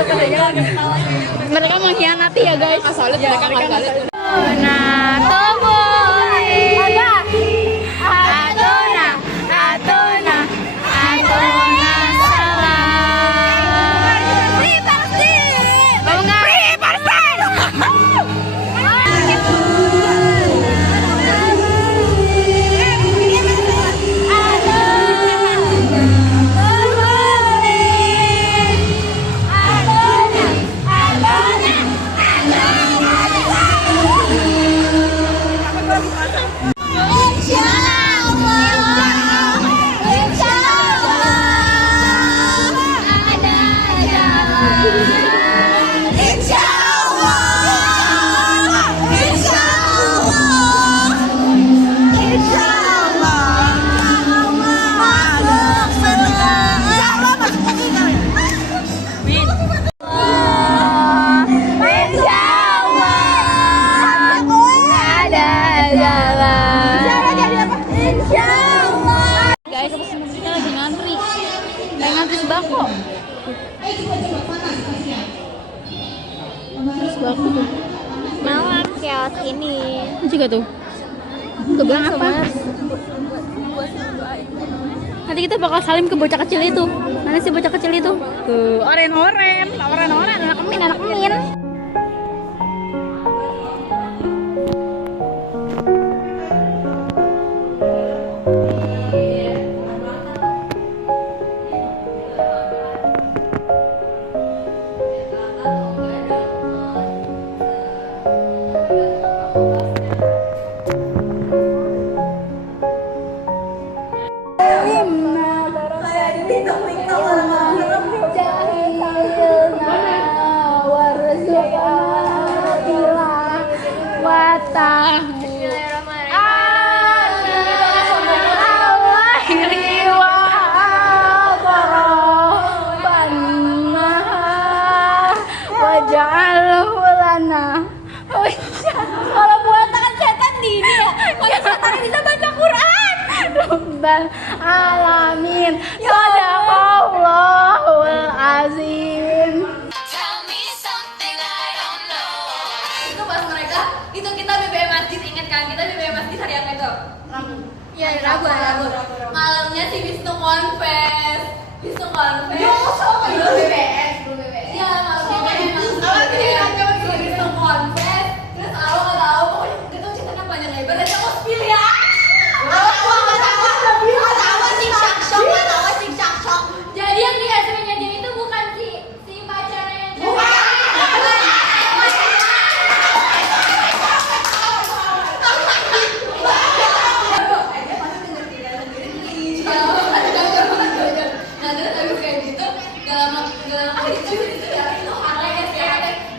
Mereka mengkhianati ya guys. Salut, mereka nggak salut. Nah, toboy. Atona salam. Mau nggak? Guys, kita lagi ngantri. Lagi ngantri sembako. Sembako tuh. Mawar kios ini. Ini juga tuh. Tuh bilang apa? Nanti kita bakal salim ke bocah kecil itu. Mana sih bocah kecil itu? Tuh, oren-oren, anak emin. Kalau puasa kan setan di ini ya. Kalau setan bisa baca Quran. Rabbal alamin. Sadaqallahul azim. Itu pas mereka, itu kita BBM masjid, inget kan? Kita BBM masjid hari apa itu? Rabu. Iya, Rabu. Malamnya si Wisnu Confess. Yo, sama belum BBS. Iya, malamnya Wisnu Confess. Terus awal nggak tahu, pokoknya itu ceritanya panjang lebar dan aku spill ya. Jadi yang di hasilnya dia itu bukan si pacarnya.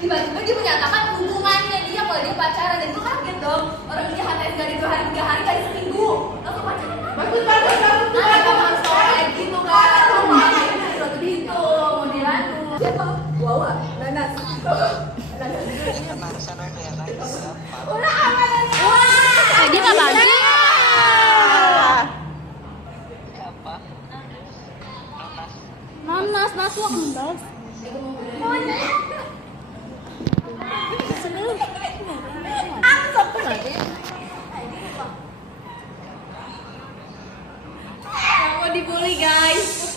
Tiba-tiba dia menyatakan hubungannya dia kalau dia pacaran, dan gue kaget dong. Orang dia HTS dari 2 hari 3 hari dari seminggu langsung pacaran. Bagus harus kayak gitu kan. Gitu mau diranu siapa? Wawa Nanas. Udah aman. Wah Dia nggak baju. Nas lo kembal. mau dibully guys.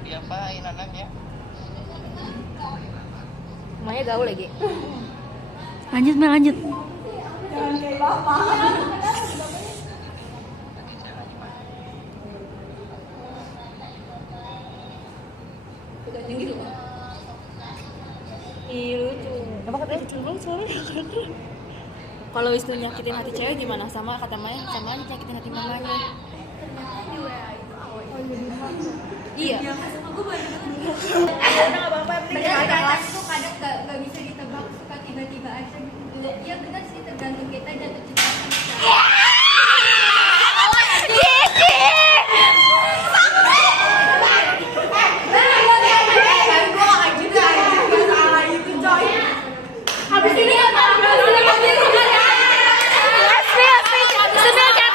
Diapain anaknya? Semuanya gaul lagi. Lanjut Mel, lanjut. Kalau Wisnu nyakitin hati cewek gimana? Sama kata Maya, sama aja nyakitin hati mamanya. Iya. Kelas tuh kadang nggak bisa ditebak, suka tiba-tiba aja gitu. Ya benar sih, tergantung kita jatuh cinta sama siapa. Habis ini apa? Spill.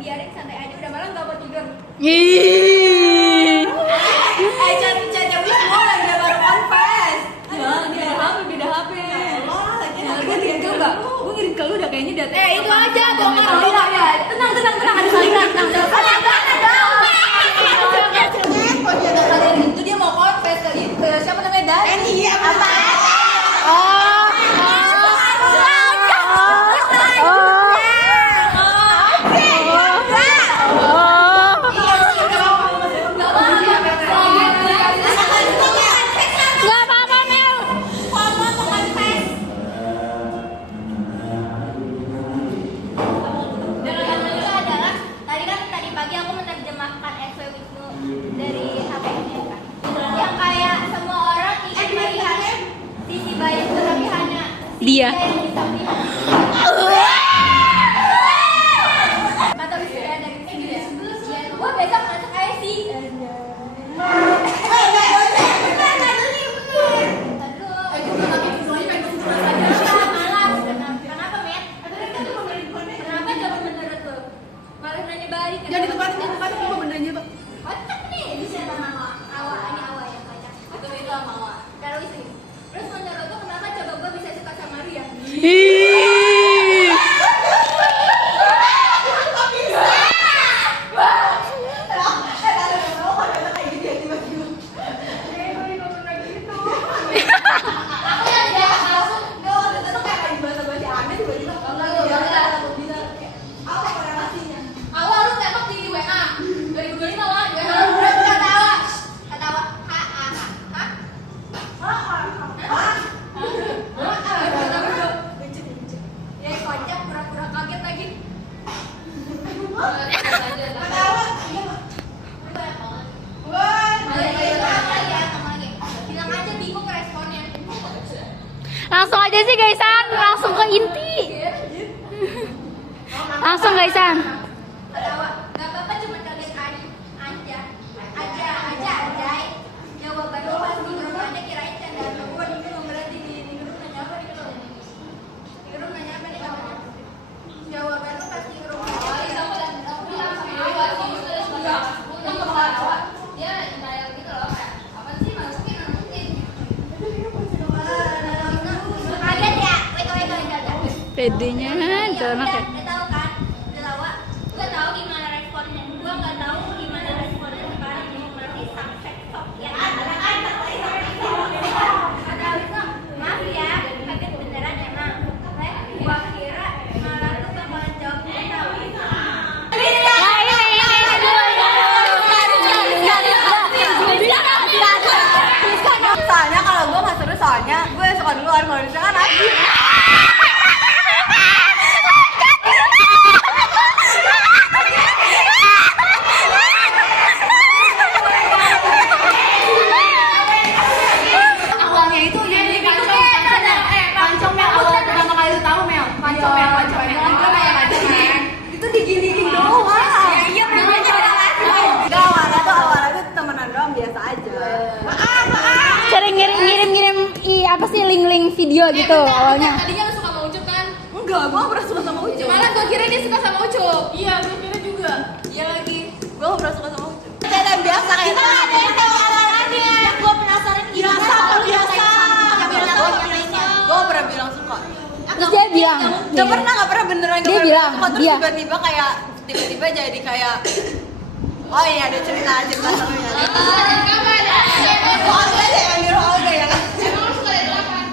biarin santai aja, udah malam gak mau tidur. Ih. Chat-chatnya Wisnu lagi dia baru confess. Beda HP. Gue ngirim ke lu nggak? Gue ngirim ke lu udah kayaknya udah. Itu aja bongkar. Tenang, ada salinan. Itu dia mau confess ke siapa namanya Dani? Apa? Nggak apa-apa, Mel. Tadi pagi aku menerjemahkan SW Wisnu dari HP-nya kan. Yang kayak semua orang ingin melihat sisi baik tapi hanya Dia. yang bisa melihat. Kata Wisnu dari sini. Wah, besok masuk IC. Kenapa, Met? Kenapa coba menurut lu? Malah nanya balik. Jangan ditempatin, cuma beneran aja, Pak. Kocak nih, bisa sama Awa. Ini Awa yang kocak. Itu sama Awa. Kalau istri. Terus menurut lu kenapa coba gue bisa suka sama Ria? Ih. Awal lu tembak di WA 2025 lah. Terus kata Awa. Ya kocak pura-pura kaget lagi. Bilang aja bingung responnya. Langsung aja sih, Gaisan. Langsung ke inti. Langsung, Gaisan. Ketawa, gak apa-apa cuma kaget aja. Jawaban lu pas di rumahnya kirain candaan gua di rumah berarti di rumah nanya apa nih lo? Di rumah nanya apa nih kamu? Jawaban lu pas di rumah. Aku bilang sama Awa sih, udah sama Awa. Dia bayar gitu loh, kayak apa sih masukin masukin. Kaget ya? Wait. Pedenya itu anak ya. Udah tahu kan? Udah tahu. Gua tahu gimana responnya. Gua nggak tahu gimana responnya sekarang ini berarti sampai top ya. Kata Wisnu, maaf ya, kaget beneran emang. Gua kira malah tuh bakalan jawab tahu. Soalnya kalau gue nggak seru, soalnya gue suka duluan, kalau misalkan Adi. Awalnya itu jadi pancong Mel, awal pertama kali lu tahu Mel, pancong Mel, gue kayak pancong itu diginiin doang. Iya, Gak awalnya tuh temenan doang biasa aja. Sering ngirim apa sih link video gitu awalnya. Tadinya lu suka sama Ucup kan? Enggak, gue gak pernah suka sama Ucup. Malah gua kira dia suka sama Ucup. Iya, gue kira juga. Iya lagi. Gue gak pernah suka sama Ucup. Kita biasa kayak Kita ada yang tahu alasannya. Gua penasaran gimana kalau biasa. Gue pernah bilang suka. Terus dia bilang, Gak pernah beneran Dia bilang, suka. Terus dia. tiba-tiba kayak jadi kayak oh iya ada cerita serunya. Olga deh, yang nyuruh Olga ya. Emang lu suka dari kapan?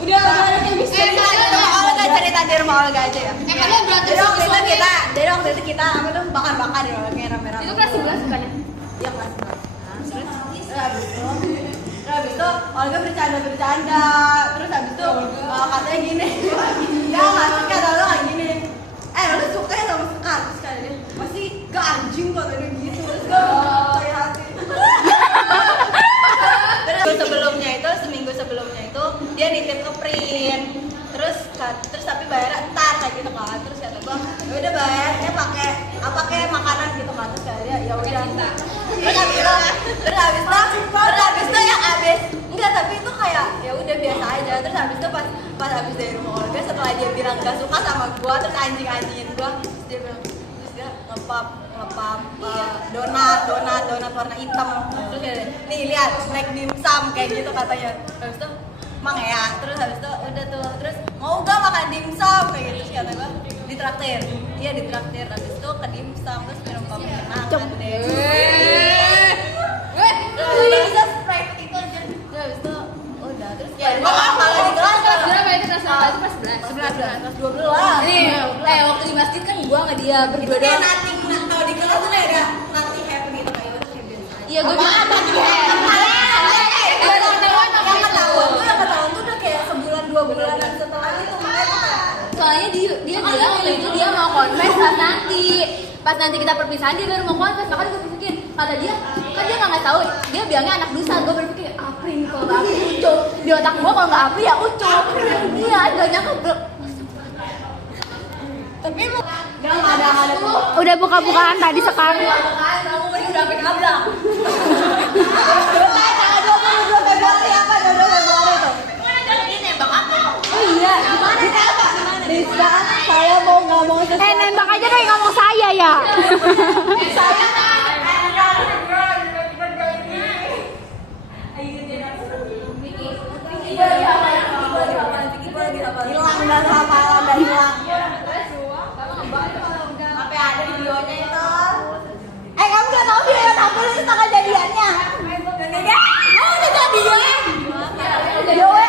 Udah ada chemistry. Olga cerita di rumah Olga aja ya. Kalian berantem Jadi sama waktu itu suaminya? kita apa tuh bakar-bakar di rumah kayak rame-rame. Itu kelas 11 bukan ya? Iya kelas 11. Terus habis itu Olga bercanda. Terus habis itu katanya gini. Ya kata lo kayak gini. Lo suka ya sama Sekar? Terus kata dia masih gak anjing kok tadi gitu. Terus gue sakit hati. Terus seminggu sebelumnya itu dia nitip ke print. Terus tapi bayarnya entar kayak gitu kan. Terus kata gue ya udah bayarnya pakai makanan gitu kan. Terus kata dia ya udah. Terus habis itu yang enggak, tapi itu kayak ya udah biasa aja. Terus habis itu pas habis dari rumah Olga, setelah dia bilang gak suka sama gua, terus anjing-anjingin gua, terus dia bilang, terus dia ngepap donat warna hitam. Terus dia, nih lihat snack dimsum kayak gitu katanya. Habis itu Mang ya, terus habis itu udah tuh, terus mau gak makan dimsum kayak gitu sih kata gua, ditraktir. Iya ditraktir, habis itu ke dimsum terus minum kopi kenangan deh. Bisa sprite itu aja. Terus habis itu udah, terus ya kalau di kelas berapa itu kelas berapa? Kelas 11. kelas 12. Nih, waktu di masjid kan gua sama dia berdua Kayak doang. nothing, kalau di kelas tuh ada nothing happen gitu kayak udah kayak biasa aja. Iya, gua juga Yang ketahuan tuh udah kayak sebulan 2 bulanan setelah itu, makanya soalnya dia bilang waktu itu dia mau confess pas nanti kita perpisahan dia baru mau confess. Makanya gue pikir kata dia kan dia nggak tahu, dia bilangnya anak dusa. Gue berpikir Apri kalau nggak Apri Ucup di otak gue, kalau nggak Apri ya Ucup. Dia nggak nyangka tapi emang nggak ada Udah buka-bukaan tadi sekarang. kamu udah sampai kablang. Februari apa? 22 Februari tuh. Ini nembak aku. Oh iya, gimana? Bisa, saya nggak mau Nembak aja deh ngomong saya ya. hilang dan hafalan dan hilang. Sampai ada videonya itu. Kamu nggak tahu video aku itu tentang kejadiannya? Oh, udah jadian. Dia WA.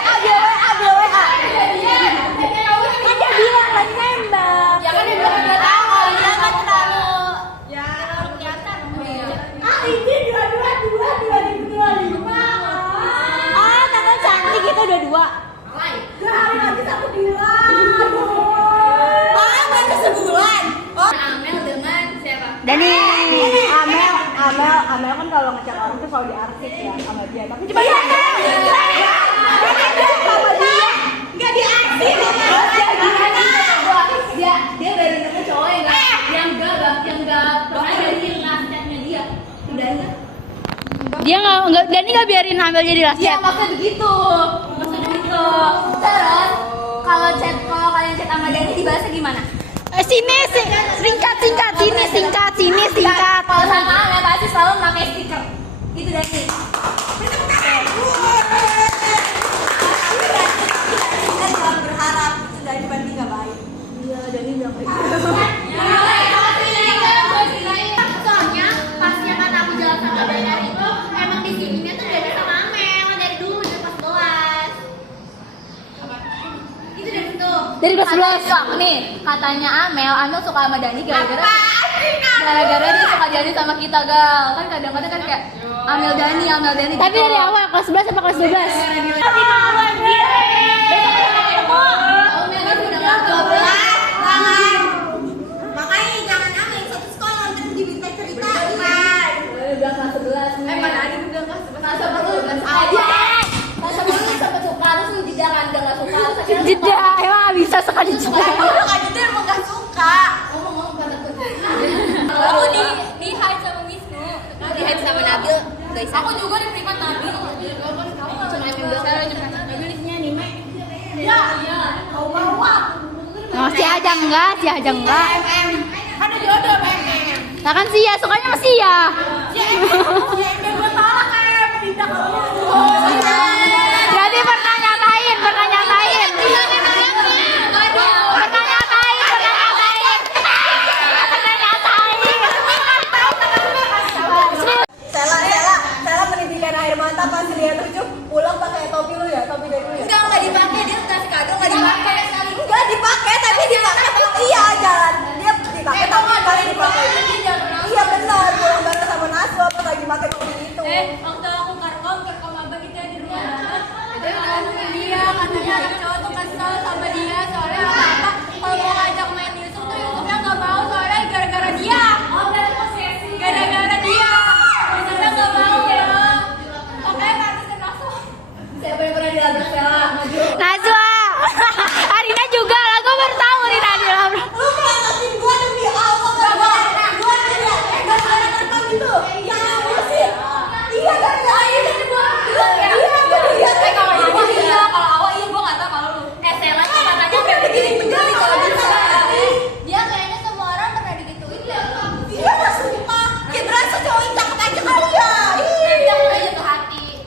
Kan dia bilang lagi nembak. Ya kan dia bilang dia tahu. Dia kan tahu. Ya, Kelihatan. ini dua. Tante cantik itu dua. Hari lagi 1 bulan. Baru sebulan. Amel dengan siapa? Dani. Amel kan kalau ngecek orang tuh selalu diarsip ya sama dia. Tapi cuma nggak diarsip. Dia baru nemu cowok yang nggak pernah jadi nasihatnya dia. Udah enggak? Dia nggak biarin Amel jadi last Iya, chat. maksudnya begitu. Terus kalau kalian chat sama Dani dibalasnya gimana? Sini singkat. Kalau sama Amel pasti selalu pakai stiker. Itu Dani. Kita jangan berharap sudah dibanding nggak baik. Iya, Dani bilang kayak soalnya pasnya kan aku jalan sama Dani itu emang di sininya tuh Dani sama Amel dari dulu dari kelas 11. Itu dari situ. Dari kelas 11. Nih, katanya Amel suka sama Dani gara-gara dia suka jadi sama kita, Gal. Kan kadang-kadang kan kayak Amel Dani Tapi gitu. dari awal kelas 11 apa kelas 12? Tapi malu Makanya jangan Amel satu sekolah nanti diminta ceritain. udah kelas 11 nih. Mana ada udah kelas 11. Masa perlu kan aja. Masa perlu sempet suka terus lu jeda kan udah enggak suka. Terus akhirnya Jeda, emang nggak bisa sekali jeda. Kalau kayak gitu emang nggak suka. ngomong kata tuh. Aku di hide sama Wisnu. Di hide sama Nabil. Guys, aku juga di privat Nabil. Cuma Nabil sekarang Nabilnya anime. Ya, iya. Oh, si Aja enggak. Ada jodoh MM. Nah kan Sia, sukanya sama Sia. Gue tolak pindah ke Berarti pernah nyatain. Sela pendidikan air mata pas lihat Ucup pulang pakai topi lu ya, topi dari lu ya. Enggak dipakai, dia kasih kado enggak dipakai. Enggak dipakai, tapi dipakai iya jalan. Dia dipakai tapi kali dipakai. Iya benar, pulang bareng sama Naswa pas lagi pakai topi itu. Waktu aku karkom apa kita di rumah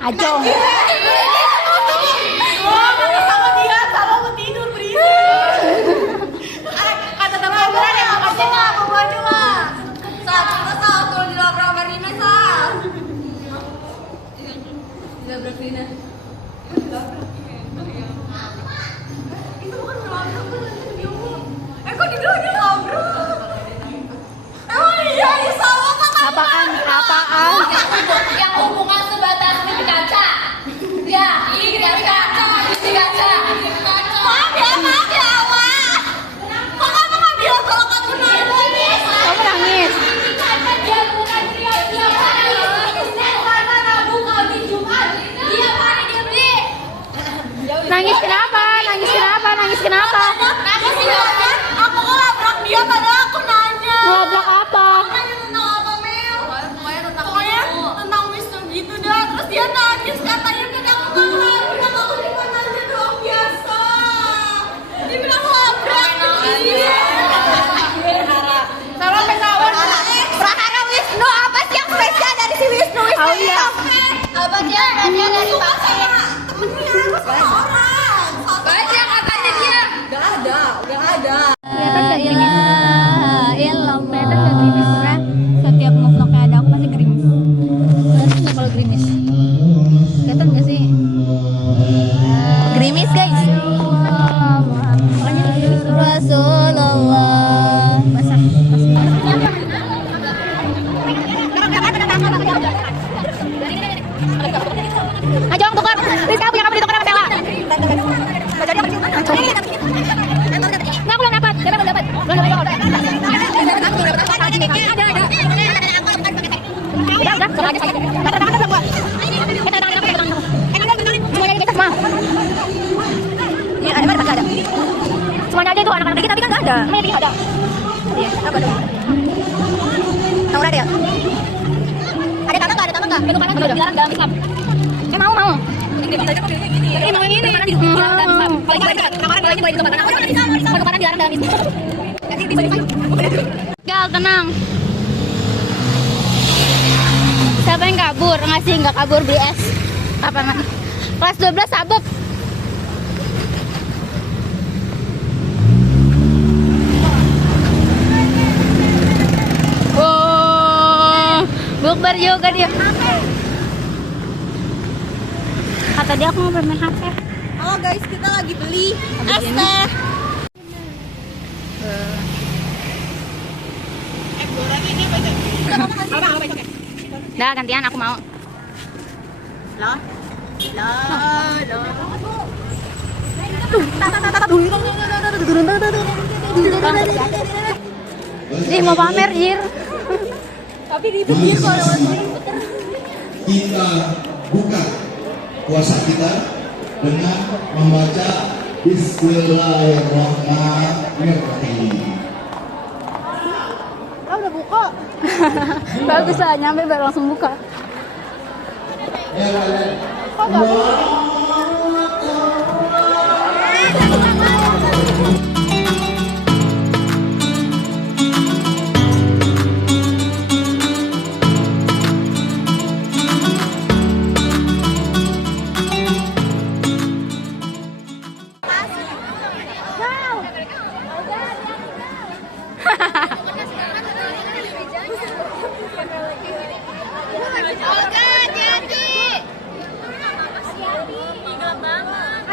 Acong. Sama dia, sama mau tidur berisik. Kata teman beneran ya, makasih mah, bawa cuma. Saat kalau dilabrak sama Rina, Sal. Dilabrak Rina. Itu bukan dilabrak, kok dibilang dilabrak? Emang iya, sama kakak. Apaan? Yang hubungan sebatas di kaca. Ya, di kaca. Maaf ya, Awak. Kok kamu nggak bilang kalau kamu nangis? Kamu nangis. Dia bukan pria tiap hari. Karena Rabu, Kamis, Jumat. Tiap hari dia beli. Nangis kenapa? Nangis kenapa? Aku sih aku ngelabrak dia padahal aku nanya. Ngelabrak apa? Nanya tentang apa, Mel? Pokoknya tentang Wisnu gitu dah. Terus dia nangis katanya kan aku nggak ngelabrak. Aku cuma nanya doang biasa. Dia bilang ngelabrak. Sama pesawat. Prahara Wisnu apa sih yang spesial dari si Wisnu? Oh iya. Apa dia spesial dari pasien? Temennya aku sama orang. Baca katanya dia. Gak ada. Kelihatan gak gerimis? Kelihatan gak gerimis? Karena setiap ngevlognya ada aku pasti gerimis. Kelihatan gak kalau gerimis? Kelihatan gak sih? Gerimis guys. Makanya gerimis. Rasulullah. Masak. Ajong tukar. Rizka punya kamu ditukar sama Bella. Nggak, aku belum dapat. Siapa belum dapat? Belum dapat. Ada. Udah, sengaja saya. Tangan belum gua. Semuanya kita semua. Ini ada mana ada? Semuanya aja itu anak-anak dikit tapi kan nggak ada. Semuanya dikit ada. Iya, apa dong? Tahu ada ya? Ada tamu nggak? Ada tamu nggak? Menu kanan juga dilarang dalam Islam. Mau. Mau yang ini. Dilarang dalam Islam. Apalagi boleh di tempat anak. Menu kanan dilarang dalam Islam. Gal, tenang. Siapa yang kabur? Nggak kabur beli es. Apa namanya? Kelas 12 sabuk. Oh, bukber juga dia. Kata dia aku mau bermain HP. Oh guys, kita lagi beli es teh. Dah gantian aku mau. Lah. Ih, mau pamer Jir. Tapi ribet dia kalau lewat sini. Kita buka puasa kita dengan membaca Bismillahirrahmanirrahim. Kau udah buka? Bagus lah, nyampe baru langsung buka. Kok nggak buka?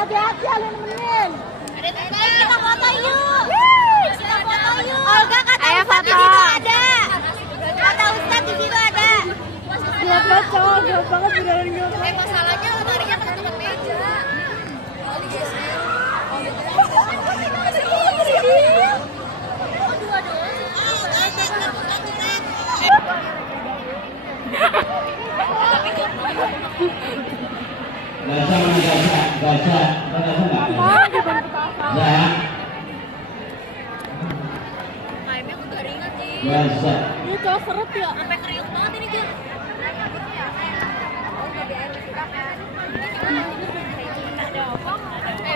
Hati-hati, ada yang nemenin. Kita foto yuk. Olga kata Ayo Ustadz di foto. situ ada. Kata Ustadz di situ ada. Lihat cowok, jauh banget beneran gue. Masalahnya larinya ke tempat meja. Ini cowok seret ya. Sampai kriuk banget ini Jar.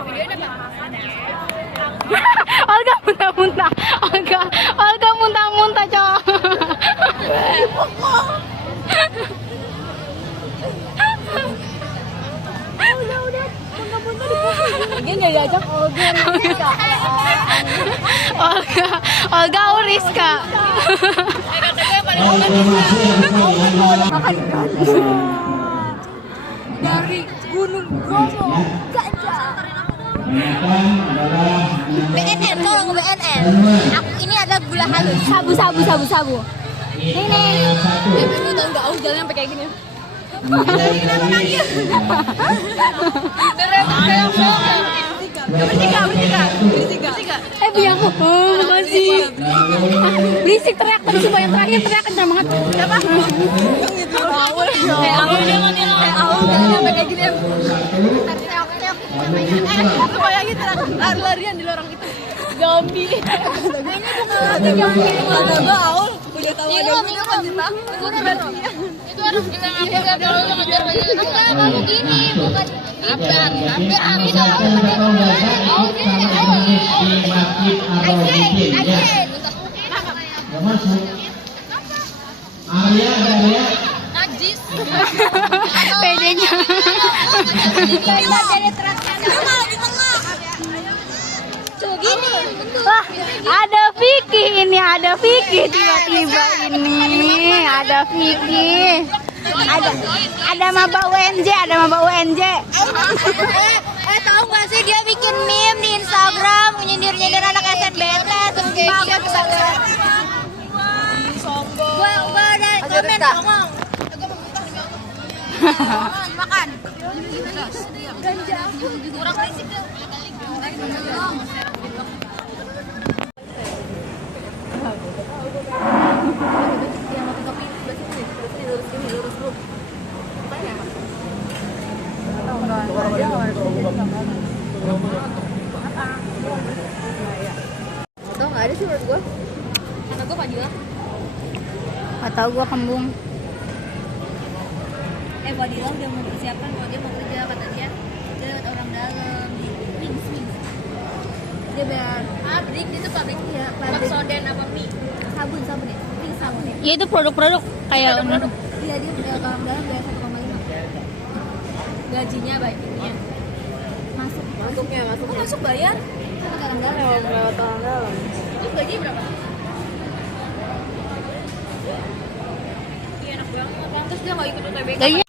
Videonya Olga muntah-muntah. Olga muntah-muntah, cowok. Ini nggak diajak Olga. Olga Uriska. Informasi yang Makan Dari Gunung Bromo. adalah BNN, tolong BNN. Denmark. Ini adalah gula halus. Sabu. Ini. Lu tau nggak? Aku jalan sampai kayak gini. Bertiga. Biangku. Oh, makasih. Berisik teriak tadi semua yang terakhir teriak kencang banget. Siapa? Awul jangan jalan sampai kayak gini. Aku bayangin lari-larian di lorong itu. Zombie. Ada gak Aul? Udah tahu ada Itu harus bilang aku gak perlu ngejar kamu gini, bukan biar aku najis. PD-nya. Wah, ada Vicky tiba-tiba ini. Ada Vicky. Ada maba UNJ. Tahu gak sih dia bikin meme di Instagram nyindir-nyindir anak SNBT terus banget banget. Gua ada komen ngomong. Makan. Kurang berisik tuh. Tau nggak ada sih menurut gue. Kata gue Fadila. Gak tau gue kembung. Fadila udah mau persiapan kalau dia mau kerja, kata dia lewat orang dalam di Wings. Dia bayar pabrik, itu pabrik ya, pabrik soden apa mie? Sabun ya, Wings sabun ya. Ya itu produk-produk kayak Iya dia bayar orang dalam bayar 1,5. Gajinya baiknya masuk bayar sama orang dalam. Lewat orang dalam. Itu gaji berapa? Iya enak banget. Terus dia nggak ikut UTBK.